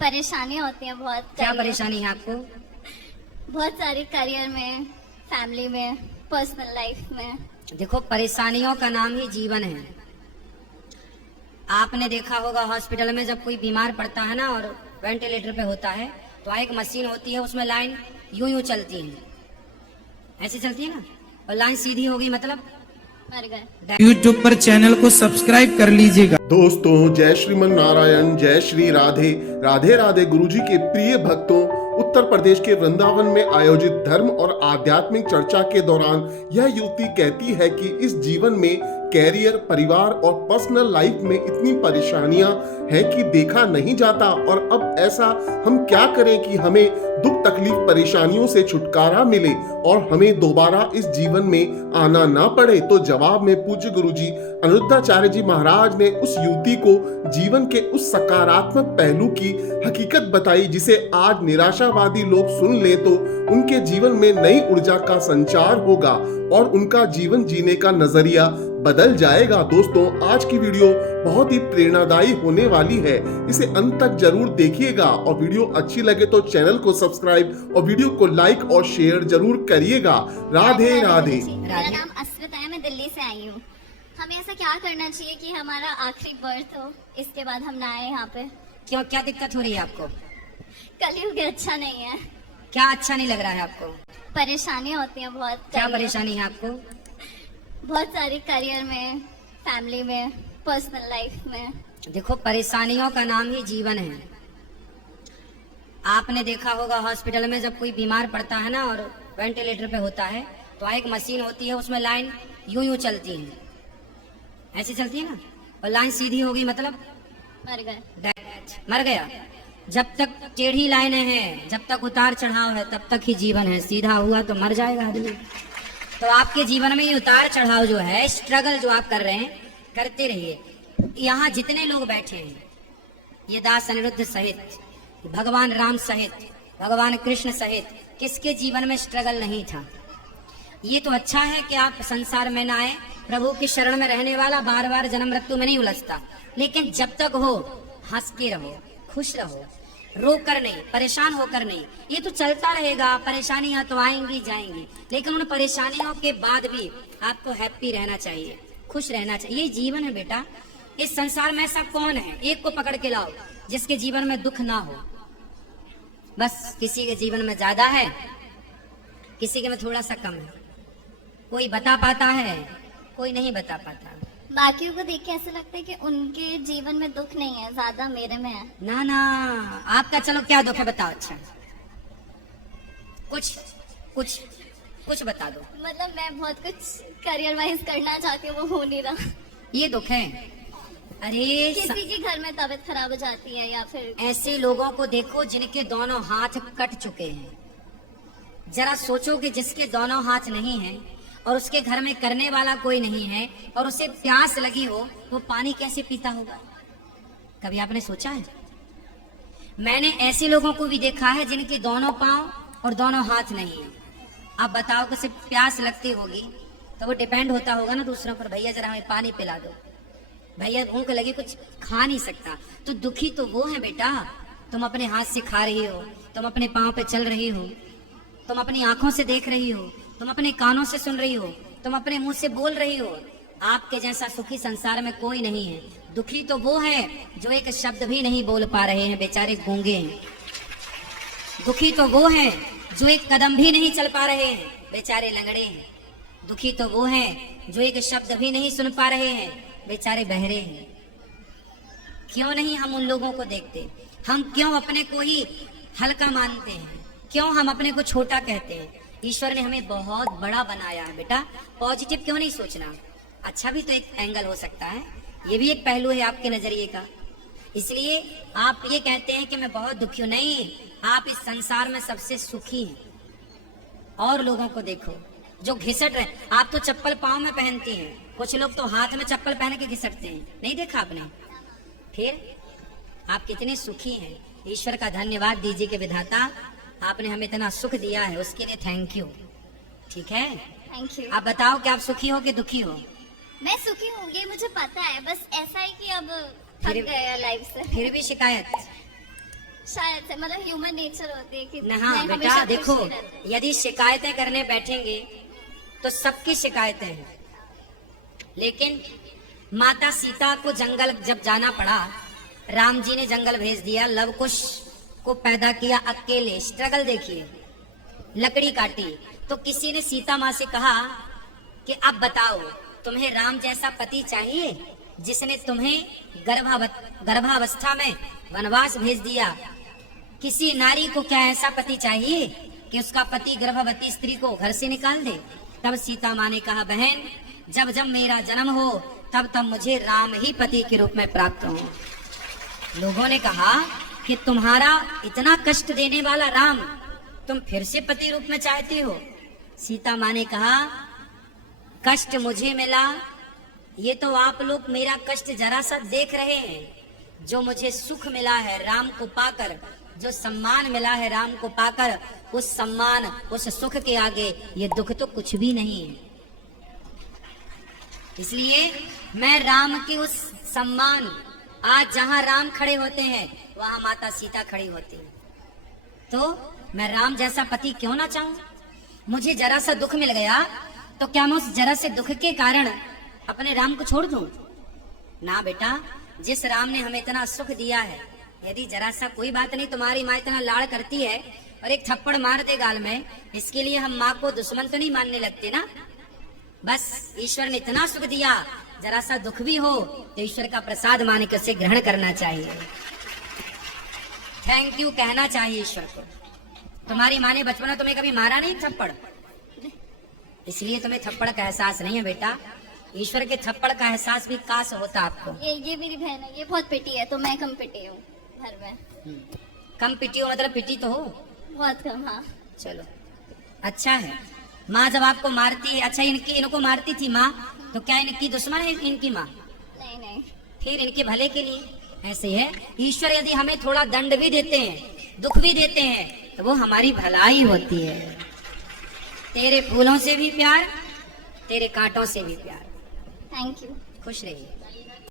परेशानियाँ होती हैं बहुत। क्या परेशानी है आपको? बहुत सारी, करियर में, फैमिली में, पर्सनल लाइफ में। देखो, परेशानियों का नाम ही जीवन है। आपने देखा होगा हॉस्पिटल में जब कोई बीमार पड़ता है ना और वेंटिलेटर पे होता है तो एक मशीन होती है, उसमें लाइन यूं यूं चलती है, ऐसे चलती है ना, और लाइन सीधी हो गई मतलब मर गए। YouTube पर चैनल को सब्सक्राइब कर लीजिएगा। दोस्तों, जय श्रीमन नारायण, जय श्री राधे राधे राधे। गुरुजी के प्रिय भक्तों, उत्तर प्रदेश के वृंदावन में आयोजित धर्म और आध्यात्मिक चर्चा के दौरान यह युवती कहती है कि इस जीवन में कैरियर, परिवार और पर्सनल लाइफ में इतनी परेशानियां हैं कि देखा नहीं जाता, और अब ऐसा हम क्या करें कि हमें दुख तकलीफ परेशानियों से छुटकारा मिले और हमें दोबारा इस जीवन में आना ना पड़े। तो जवाब में पूज्य गुरुजी अनिरुद्धाचार्य जी महाराज ने उस युवती को जीवन के उस सकारात्मक पहलू की हकीकत बताई जिसे आज निराशावादी लोग सुन ले तो उनके जीवन में नई ऊर्जा का संचार होगा और उनका जीवन जीने का नजरिया बदल जाएगा। दोस्तों, आज की वीडियो बहुत ही प्रेरणादायी होने वाली है, इसे अंत तक जरूर देखिएगा और वीडियो अच्छी लगे तो चैनल को सब्सक्राइब और वीडियो को लाइक और शेयर जरूर करिएगा। राधे राधे। मेरा नाम अस्मिता है, मैं दिल्ली से आई हूँ। हमें ऐसा क्या करना चाहिए कि हमारा आखिरी बर्थ हो, इसके बाद हम ना आए यहाँ पे? क्यों, क्या दिक्कत हो रही है आपको? कलयुग अच्छा नहीं है। क्या अच्छा नहीं लग रहा है आपको? परेशानियाँ होती हैं बहुत। क्या परेशानी है आपको? बहुत सारी, करियर में, फैमिली में, पर्सनल लाइफ में। देखो, परेशानियों का नाम ही जीवन है। आपने देखा होगा हॉस्पिटल में जब कोई बीमार पड़ता है ना और वेंटिलेटर पे होता है तो एक मशीन होती है, उसमें लाइन यूं यूं चलती है, ऐसे चलती है ना, और लाइन सीधी हो गई मतलब मर गए। मर गया। जब तक टेढ़ी लाइनें हैं, जब तक उतार चढ़ाव है, तब तक ही जीवन है। सीधा हुआ तो मर जाएगा आदमी। तो आपके जीवन में ये उतार चढ़ाव जो है, स्ट्रगल जो आप कर रहे हैं, करते रहिए। यहाँ जितने लोग बैठे हैं, ये दास अनिरुद्ध सहित, भगवान राम सहित, भगवान कृष्ण सहित, किसके जीवन में स्ट्रगल नहीं था? ये तो अच्छा है कि आप संसार में ना आए, प्रभु की शरण में रहने वाला बार बार जन्म मृत्यु में नहीं उलझता। लेकिन जब तक हो, हंस के रहो, खुश रहो, रो कर नहीं, परेशान होकर नहीं। ये तो चलता रहेगा, परेशानियां तो आएंगी जाएंगी, लेकिन उन परेशानियों के बाद भी आपको हैप्पी रहना चाहिए, खुश रहना चाहिए। ये जीवन है बेटा। इस संसार में ऐसा कौन है, एक को पकड़ के लाओ जिसके जीवन में दुख ना हो। बस किसी के जीवन में ज्यादा है, किसी के में थोड़ा सा कम है। कोई बता पाता है, कोई नहीं बता पाता। बाकियों को देख के ऐसा लगता है कि उनके जीवन में दुख नहीं है, ज्यादा मेरे में है। ना ना, आपका चलो क्या दुख है बताओ। अच्छा, कुछ कुछ कुछ बता दो। मतलब मैं बहुत कुछ करियर वाइज करना चाहती हूँ, वो हो नहीं रहा। ये दुख है। अरे किसी के घर में तबीयत खराब हो जाती है या फिर ऐसे लोगों को देखो जिनके दोनों हाथ कट चुके हैं। जरा सोचो कि जिसके दोनों हाथ नहीं हैं और उसके घर में करने वाला कोई नहीं है और उसे प्यास लगी हो, वो पानी कैसे पीता होगा? कभी आपने सोचा है? मैंने ऐसे लोगों को भी देखा है जिनके दोनों पांव और दोनों हाथ नहीं है। आप बताओ कि सिर्फ प्यास लगती होगी तो वो डिपेंड होता होगा ना दूसरों पर, भैया जरा हमें पानी पिला दो, भैया भूख लगी, कुछ खा नहीं सकता। तो दुखी तो वो है बेटा। तुम अपने हाथ से खा रही हो, तुम अपने पांव पे चल रही हो, तुम अपनी आंखों से देख रही हो, तुम अपने कानों से सुन रही हो, तुम अपने मुंह से बोल रही हो। आपके जैसा सुखी संसार में कोई नहीं है। दुखी तो वो है जो एक शब्द भी नहीं बोल पा रहे हैं, बेचारे गूंगे हैं। दुखी तो वो है जो एक कदम भी नहीं चल पा रहे हैं, बेचारे लंगड़े हैं। दुखी तो वो है जो एक शब्द भी नहीं सुन पा रहे हैं, बेचारे बहरे हैं। क्यों नहीं हम उन लोगों को देखते? हम क्यों अपने को ही हल्का मानते हैं? क्यों हम अपने को छोटा कहते हैं? ईश्वर ने हमें बहुत बड़ा बनाया है बेटा। पॉजिटिव क्यों नहीं सोचना? अच्छा भी तो एक एंगल हो सकता है, ये भी एक पहलू है आपके नजरिए का। इसलिए आप ये कहते हैं कि मैं बहुत दुखी हूं। नहीं, आप इस संसार में सबसे सुखी हैं। और लोगों को देखो जो घिसट रहे। आप तो चप्पल पाँव में पहनती हैं, कुछ लोग तो हाथ में चप्पल पहन के घिसटते हैं, नहीं देखा आपने? फिर आप कितने सुखी हैं। ईश्वर का धन्यवाद दीजिए कि विधाता आपने हमें इतना सुख दिया है, उसके लिए थैंक यू। ठीक है, थैंक यू। आप बताओ कि आप सुखी हो कि दुखी हो? मैं सुखी हूँ, ये मुझे पता है। बस ऐसा है कि अब थक फिर- गए लाइफ से। फिर भी शिकायत? शायद से मतलब ह्यूमन नेचर होती है कि न हाँ मैं बेटा हमेशा देखो, खुश ही रहती हूँ। यदि शिकायतें करने बैठेंगे तो सबकी शिकायतें हैं, लेकिन माता सीता को जंगल जब जाना पड़ा, राम जी ने जंगल भेज दिया, लव कुश को पैदा किया अकेले, स्ट्रगल देखिए, लकड़ी काटी, तो किसी ने सीता माँ से कहा कि अब बताओ तुम्हें राम जैसा पति चाहिए जिसने तुम्हें गर्भावस्था में वनवास भेज दिया? किसी नारी को क्या ऐसा पति चाहिए कि उसका पति गर्भवती स्त्री को घर से निकाल दे? तब सीता माँ ने कहा, बहन जब जब मेरा जन्म हो तब तब मुझे राम ही पति के रूप में प्राप्त हो। लोगों ने कहा कि तुम्हारा इतना कष्ट देने वाला राम तुम फिर से पति रूप में चाहती हो? सीता माँ ने कहा, कष्ट मुझे मिला, ये तो आप लोग मेरा कष्ट जरा सा देख रहे हैं। जो मुझे सुख मिला है राम को पाकर, जो सम्मान मिला है राम को पाकर, उस सम्मान उस सुख के आगे ये दुख तो कुछ भी नहीं है। इसलिए मैं राम की उस सम्मान, आज जहां राम खड़े होते हैं वहां माता सीता खड़ी होती है, तो मैं राम जैसा पति क्यों ना चाहूं? मुझे जरा सा दुख मिल गया तो क्या मैं उस जरा से दुख के कारण अपने राम को छोड़ दूं? ना बेटा, जिस राम ने हमें इतना सुख दिया है, यदि जरा सा कोई बात नहीं, तुम्हारी माँ इतना लाड़ करती है और एक थप्पड़ मार दे गाल में, इसके लिए हम माँ को दुश्मन तो नहीं मानने लगते ना। बस ईश्वर ने इतना सुख दिया, जरा सा दुख भी हो तो ईश्वर का प्रसाद मान के उसे ग्रहण करना चाहिए, थैंक यू कहना चाहिए ईश्वर को। तुम्हारी माँ ने बचपन में तुम्हें कभी मारा नहीं थप्पड़, इसलिए तुम्हें थप्पड़ का एहसास नहीं है बेटा। ईश्वर के थप्पड़ का एहसास भी काश होता आपको। ये मेरी बहन है, ये बहुत पिटी है तो मैं कम पिटी हूँ घर में। कम पिटी हो मतलब पिटी तो हो, बहुत कम। हाँ चलो अच्छा है। माँ जब आपको मारती है, अच्छा इनको मारती थी माँ, तो क्या इनकी दुश्मन है इनकी माँ? नहीं नहीं, फिर इनके भले के लिए ऐसे है। ईश्वर यदि हमें थोड़ा दंड भी देते हैं, दुख भी देते हैं, तो वो हमारी भलाई होती है। तेरे फूलों से भी प्यार, तेरे कांटों से भी प्यार। Thank you. खुश रहिए।